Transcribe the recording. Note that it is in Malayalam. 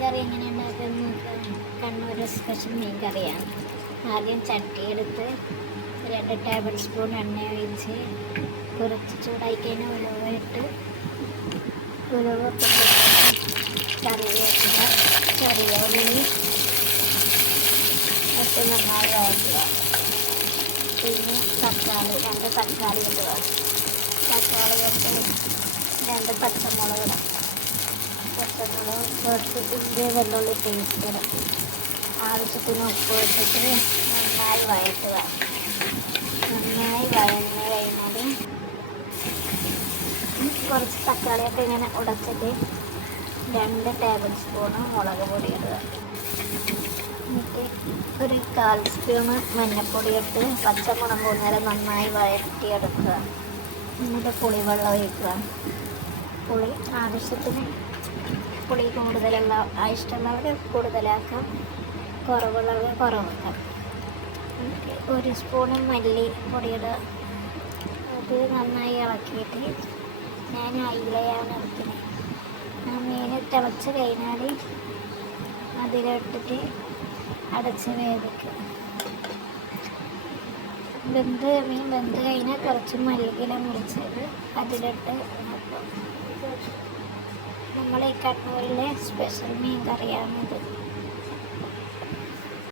കറി എങ്ങനെയാണ് ഉണ്ടാക്കുന്നത് കണ്ണൂർ സ്പെഷ്യൽ മീൻ കറിയാണ്. ആദ്യം ചട്ടി എടുത്ത് രണ്ട് ടേബിൾ സ്പൂൺ എണ്ണ ഒഴിച്ച് കുറച്ച് ചൂടായി കഴിഞ്ഞാൽ ഉലുവ ഇട്ട് ഉലുവ കറിവേപ്പില ചെറിയ ഉള്ളി ഇട്ട് നന്നായി വഴറ്റുക. പിന്നെ തക്കാളി രണ്ട് തക്കാളി ഇടുക. തക്കാളി ഇട്ട് രണ്ട് പച്ചമുളക് കുറച്ച് ഇഞ്ചി വെള്ളുള്ളി പേസ്റ്റ് ആവശ്യത്തിന് ഉപ്പ് വെച്ചിട്ട് നന്നായി വഴറ്റുക. നന്നായി വഴന്ന് കഴിഞ്ഞാൽ കുറച്ച് തക്കാളിയൊക്കെ ഇങ്ങനെ ഉടച്ചിട്ട് രണ്ട് ടേബിൾ സ്പൂണ് മുളക് പൊടി ഇടുക. എന്നിട്ട് ഒരു കാൽ സ്പൂണ് മഞ്ഞൾപ്പൊടി ഇട്ട് പച്ചമുളക് നേരം നന്നായി വഴറ്റിയെടുക്കുക. എന്നിട്ട് പുളിവെള്ളം ഒഴിക്കുക. പുളി ആവശ്യത്തിന് പുളി കൂടുതലുള്ള ഇഷ്ടമുള്ളവർ കൂടുതലാക്കാം. കുറവുള്ളവർ കുറവാക്കാം. ഒരു സ്പൂണ് മല്ലി പൊടിയുടെ അത് നന്നായി ഇളക്കിയിട്ട് ഞാൻ അയിലയാണ് ഇറക്കുന്നത് ആ മീൻ തിളച്ച് കഴിഞ്ഞാൽ അതിലിട്ടിട്ട് അടച്ച് വേവിക്കുക. വെന്ത് മീൻ വെന്ത് കഴിഞ്ഞാൽ കുറച്ച് മല്ലിയില മുറിച്ചത് അതിലിട്ട് നമ്മൾ ഈ കണ്ണൂരിലെ സ്പെഷ്യൽ മീൻ കറിയാണിത്.